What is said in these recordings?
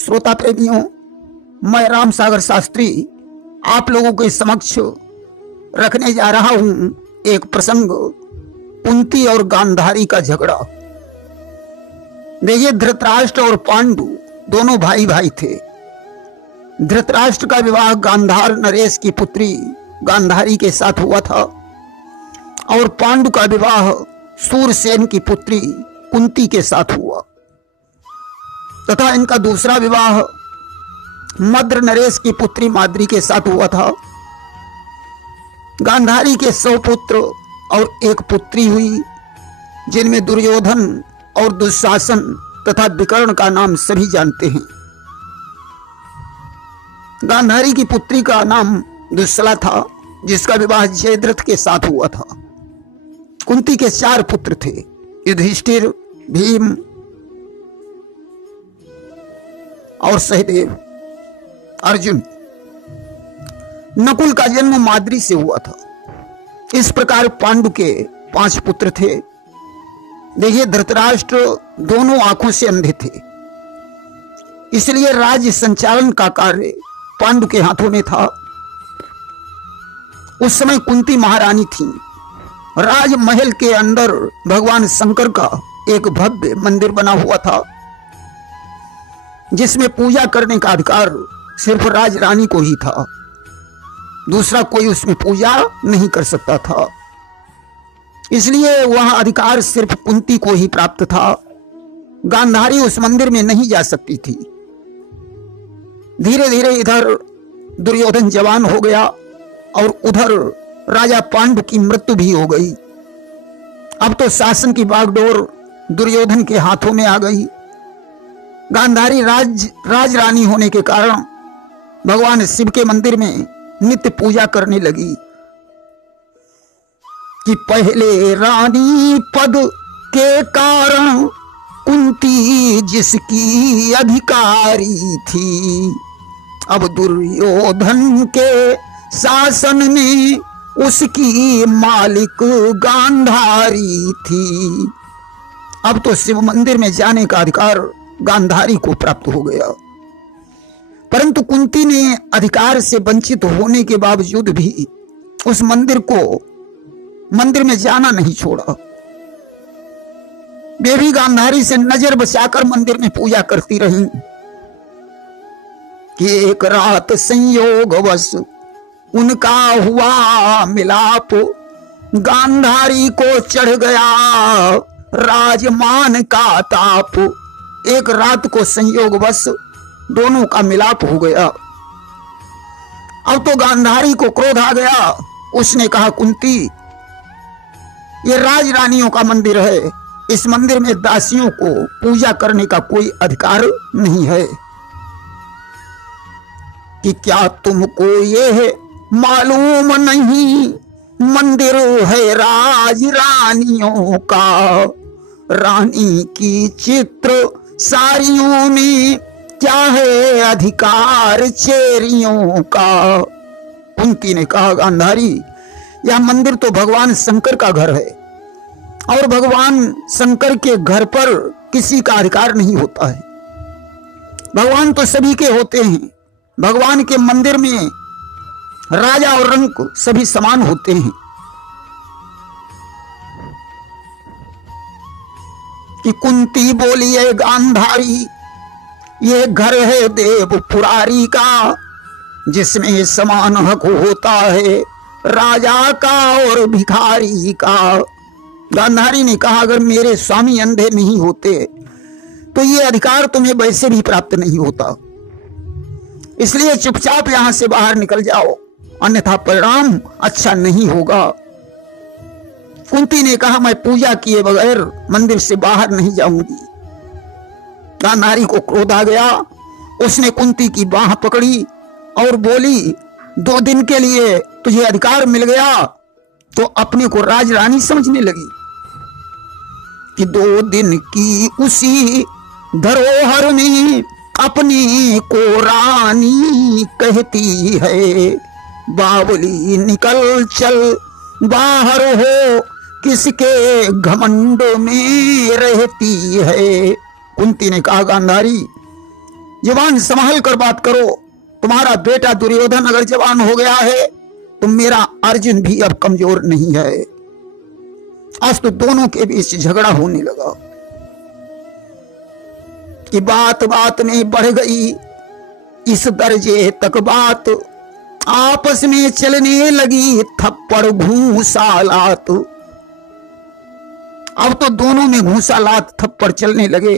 श्रोता प्रेमियों, मैं राम सागर शास्त्री आप लोगों के समक्ष रखने जा रहा हूं एक प्रसंग, कुंती और गांधारी का झगड़ा। देखिए, धृतराष्ट्र और पांडु दोनों भाई भाई थे। धृतराष्ट्र का विवाह गांधार नरेश की पुत्री गांधारी के साथ हुआ था और पांडु का विवाह सूरसेन की पुत्री कुंती के साथ हुआ तथा इनका दूसरा विवाह मद्र नरेश की पुत्री माद्री के साथ हुआ था। गांधारी के 100 पुत्र और एक पुत्री हुई, जिनमें दुर्योधन और दुशासन तथा विकर्ण का नाम सभी जानते हैं। गांधारी की पुत्री का नाम दुस्सला था, जिसका विवाह जयद्रथ के साथ हुआ था। कुंती के 4 पुत्र थे, युधिष्ठिर, भीम और सहदेव, अर्जुन। नकुल का जन्म माद्री से हुआ था। इस प्रकार पांडु के 5 पुत्र थे। देखिए, धृतराष्ट्र दोनों आंखों से अंधे थे, इसलिए राज्य संचालन का कार्य पांडु के हाथों में था। उस समय कुंती महारानी थी। राजमहल के अंदर भगवान शंकर का एक भव्य मंदिर बना हुआ था, जिसमें पूजा करने का अधिकार सिर्फ राजरानी को ही था। दूसरा कोई उसमें पूजा नहीं कर सकता था, इसलिए वह अधिकार सिर्फ कुंती को ही प्राप्त था। गांधारी उस मंदिर में नहीं जा सकती थी। धीरे धीरे इधर दुर्योधन जवान हो गया और उधर राजा पांडु की मृत्यु भी हो गई। अब तो शासन की बागडोर दुर्योधन के हाथों में आ गई। गांधारी राजरानी होने के कारण भगवान शिव के मंदिर में नित्य पूजा करने लगी कि पहले रानी पद के कारण कुंती जिसकी अधिकारी थी, अब दुर्योधन के शासन में उसकी मालिक गांधारी थी। अब तो शिव मंदिर में जाने का अधिकार गांधारी को प्राप्त हो गया, परंतु कुंती ने अधिकार से वंचित होने के बावजूद भी उस मंदिर में जाना नहीं छोड़ा। वे भी गांधारी से नजर बचाकर मंदिर में पूजा करती रहीं कि एक रात संयोगवश उनका हुआ मिलाप, गांधारी को चढ़ गया राजमान का ताप। एक रात को संयोगवश दोनों का मिलाप हो गया। अब तो गांधारी को क्रोध आ गया। उसने कहा, कुंती, ये राजरानियों का मंदिर है, इस मंदिर में दासियों को पूजा करने का कोई अधिकार नहीं है। कि क्या तुमको ये मालूम नहीं, मंदिर है राजरानियों का, रानी की चित्र सारियों में क्या है अधिकार चेरियों का। कुंती ने कहा, गांधारी, यह मंदिर तो भगवान शंकर का घर है और भगवान शंकर के घर पर किसी का अधिकार नहीं होता है। भगवान तो सभी के होते हैं। भगवान के मंदिर में राजा और रंक सभी समान होते हैं। कि कुंती बोली, है गांधारी, ये घर है देव पुरारी का, जिसमें समान हक होता है राजा का और भिखारी का। गांधारी ने कहा, अगर मेरे स्वामी अंधे नहीं होते तो ये अधिकार तुम्हें वैसे भी प्राप्त नहीं होता, इसलिए चुपचाप यहां से बाहर निकल जाओ, अन्यथा परिणाम अच्छा नहीं होगा। कुंती ने कहा, मैं पूजा किए बगैर मंदिर से बाहर नहीं जाऊंगी। गांधारी को क्रोध आ गया। उसने कुंती की बाह पकड़ी और बोली, 2 दिन के लिए तुझे अधिकार मिल गया तो अपने को राजरानी समझने लगी। कि 2 दिन की उसी धरोहर में अपने को रानी कहती है, बावली निकल चल बाहर हो, किसके घमंड में रहती है। कुंती ने कहा, गांधारी, जवान संभाल कर बात करो। तुम्हारा बेटा दुर्योधन अगर जवान हो गया है तो मेरा अर्जुन भी अब कमजोर नहीं है। आज तो दोनों के बीच झगड़ा होने लगा कि बात बात में बढ़ गई, इस दर्जे तक बात आपस में चलने लगी थप्पड़ घूंसालात। अब तो दोनों में घूंसालात थप्पड़ चलने लगे।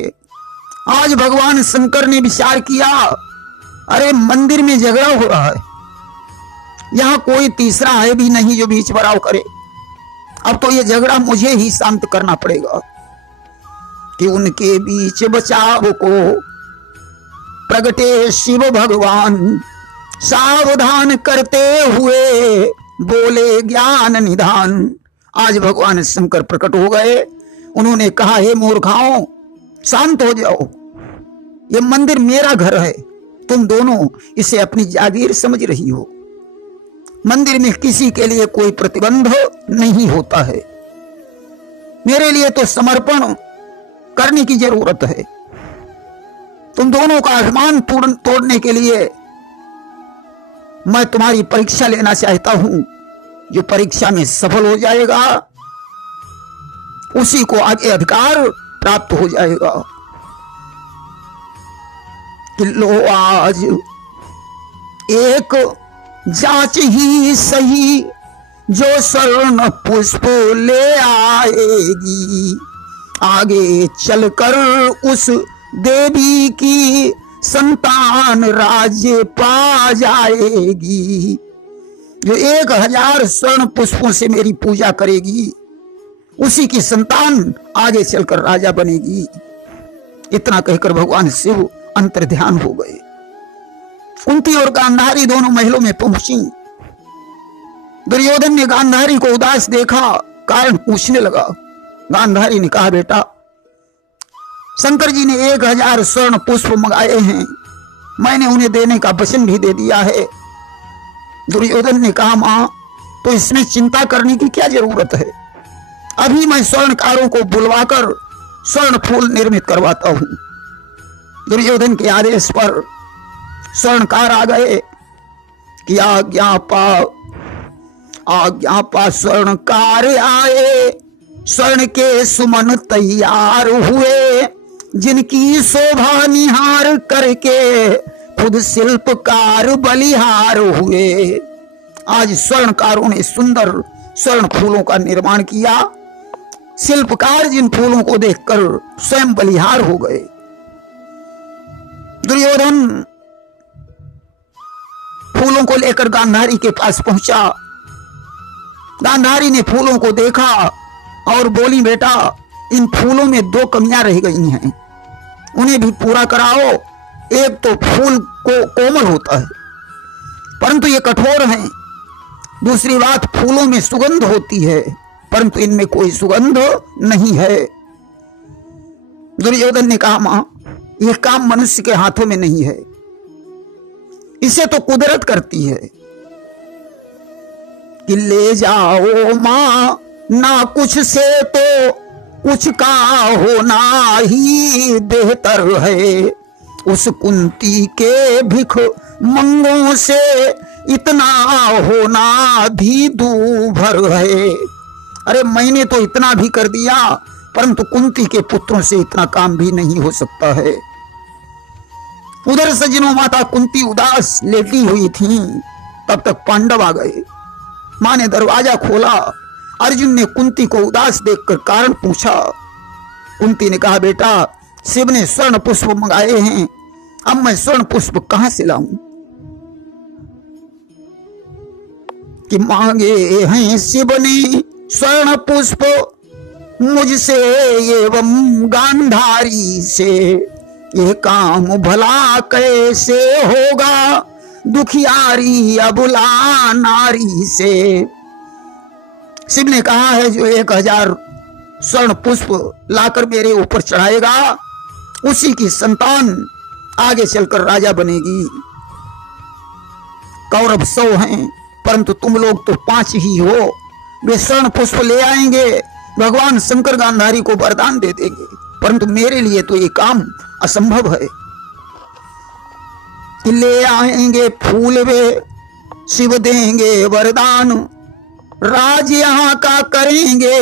आज भगवान शंकर ने विचार किया, अरे मंदिर में झगड़ा हो रहा है, यहां कोई तीसरा है भी नहीं जो बीच बराव करे। अब तो ये झगड़ा मुझे ही शांत करना पड़ेगा कि उनके बीच बचाव को प्रगटे शिव भगवान, सावधान करते हुए बोले ज्ञान निधान। आज भगवान शंकर प्रकट हो गए। उन्होंने कहा, हे मूर्खाओं, शांत हो जाओ, ये मंदिर मेरा घर है, तुम दोनों इसे अपनी जागीर समझ रही हो। मंदिर में किसी के लिए कोई प्रतिबंध नहीं होता है। मेरे लिए तो समर्पण करने की जरूरत है। तुम दोनों का अभिमान तोड़ने के लिए मैं तुम्हारी परीक्षा लेना चाहता हूं। जो परीक्षा में सफल हो जाएगा उसी को आगे अधिकार प्राप्त हो जाएगा। कि लो आज एक जांच ही सही, जो स्वर्ण पुष्प ले आएगी, आगे चलकर उस देवी की संतान राज्य पा जाएगी। जो 1000 स्वर्ण पुष्पों से मेरी पूजा करेगी, उसी की संतान आगे चलकर राजा बनेगी। इतना कहकर भगवान शिव अंतर्ध्यान हो गए। कुंती और गांधारी दोनों महलों में पहुंची। दुर्योधन ने गांधारी को उदास देखा, कारण पूछने लगा। गांधारी ने कहा, बेटा, शंकर जी ने 1000 स्वर्ण पुष्प मंगाए हैं, मैंने उन्हें देने का वचन भी दे दिया है। दुर्योधन ने कहा, मां, तो इसमें चिंता करने की क्या जरूरत है? अभी मैं स्वर्णकारों को बुलवाकर स्वर्ण फूल निर्मित करवाता हूं। दुर्योधन के आदेश पर स्वर्णकार आ गए कि आज्ञा पा स्वर्णकार आए। स्वर्ण के सुमन तैयार हुए, जिनकी शोभा निहार करके खुद शिल्पकार बलिहार हुए। आज स्वर्णकारों ने सुंदर स्वर्ण फूलों का निर्माण किया। शिल्पकार जिन फूलों को देखकर स्वयं बलिहार हो गए। दुर्योधन फूलों को लेकर गांधारी के पास पहुंचा। गांधारी ने फूलों को देखा और बोली, बेटा, इन फूलों में 2 कमियां रह गई हैं, उन्हें भी पूरा कराओ। एक तो फूल को कोमल होता है परंतु ये कठोर हैं। दूसरी बात, फूलों में सुगंध होती है परंतु इनमें कोई सुगंध नहीं है। दुर्योधन ने कहा, मां, यह काम मनुष्य के हाथों में नहीं है, इसे तो कुदरत करती है। कि ले जाओ मां, ना कुछ से तो कुछ का होना ही बेहतर है। उस कुंती के भिख मंगों से इतना होना भी दूभर है। अरे मैंने तो इतना भी कर दिया परंतु कुंती के पुत्रों से इतना काम भी नहीं हो सकता है। उधर सज्जनों, माता कुंती उदास लेटी हुई थी। तब तक पांडव आ गए। मां ने दरवाजा खोला। अर्जुन ने कुंती को उदास देखकर कारण पूछा। कुंती ने कहा, बेटा, शिव ने स्वर्ण पुष्प मंगाए हैं, अब मैं स्वर्ण पुष्प कहां से लाऊं? कि मांगे हैं शिव ने स्वर्ण पुष्प मुझसे एवं गांधारी से, ये काम भला कैसे होगा दुखियारी अबुला नारी से। शिव ने कहा है, जो 1000 स्वर्ण पुष्प लाकर मेरे ऊपर चढ़ाएगा उसी की संतान आगे चलकर राजा बनेगी। कौरव 100 हैं परंतु तुम लोग तो 5 ही हो। वे स्वर्ण पुष्प ले आएंगे, भगवान शंकर गांधारी को वरदान दे देंगे, परंतु मेरे लिए तो ये काम असंभव है। कि ले आएंगे फूल वे, शिव देंगे वरदान, राज यहाँ का करेंगे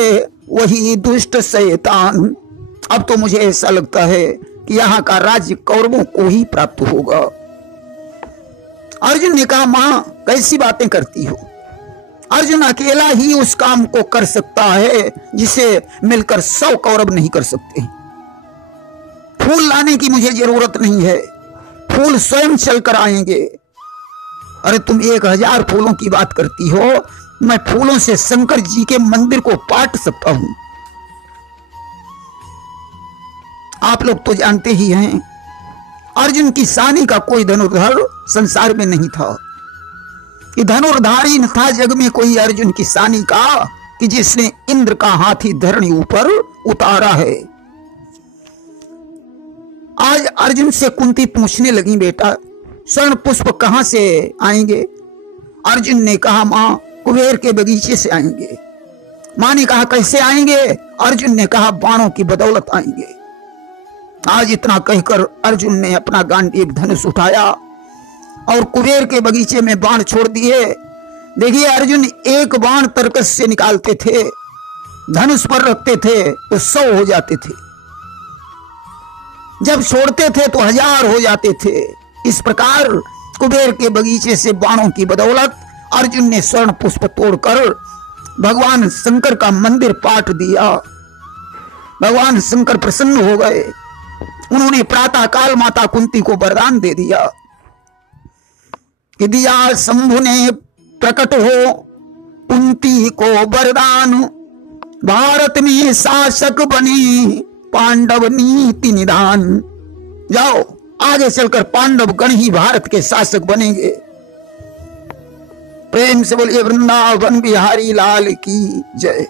वही दुष्ट शैतान। अब तो मुझे ऐसा लगता है कि यहाँ का राज्य कौरवों को ही प्राप्त होगा। अर्जुन ने कहा, मां कैसी बातें करती हो? अर्जुन अकेला ही उस काम को कर सकता है जिसे मिलकर 100 कौरव नहीं कर सकते। फूल लाने की मुझे जरूरत नहीं है, फूल स्वयं चलकर आएंगे। अरे तुम 1000 फूलों की बात करती हो, मैं फूलों से शंकर जी के मंदिर को पाट सकता हूं। आप लोग तो जानते ही हैं, अर्जुन की सानी का कोई धनुर्धर संसार में नहीं था। कि धनुर्धारी न था जग में कोई अर्जुन की सानी का, कि जिसने इंद्र का हाथी धरणी ऊपर उतारा है। आज अर्जुन से कुंती पूछने लगी, बेटा स्वर्ण पुष्प कहां से आएंगे? अर्जुन ने कहा, मां कुबेर के बगीचे से आएंगे। मां ने कहा, कैसे आएंगे? अर्जुन ने कहा, बाणों की बदौलत आएंगे। आज इतना कहकर अर्जुन ने अपना गांडीव धनुष उठाया और कुबेर के बगीचे में बाण छोड़ दिए। देखिए, अर्जुन एक बाण तरकस से निकालते थे, धनुष पर रखते थे तो 100 हो जाते थे, जब छोड़ते थे तो 1000 हो जाते थे। इस प्रकार कुबेर के बगीचे से बाणों की बदौलत अर्जुन ने स्वर्ण पुष्प तोड़कर भगवान शंकर का मंदिर पाट दिया। भगवान शंकर प्रसन्न हो गए। उन्होंने प्रातः काल माता कुंती को वरदान दे दिया कि दिया शंभु ने प्रकट हो कुंती को वरदान, भारत में शासक बने पांडव नीति निधान। जाओ, आगे चलकर पांडव गण ही भारत के शासक बनेंगे। प्रेम से बोलिए वृंदावन बिहारी लाल की जय।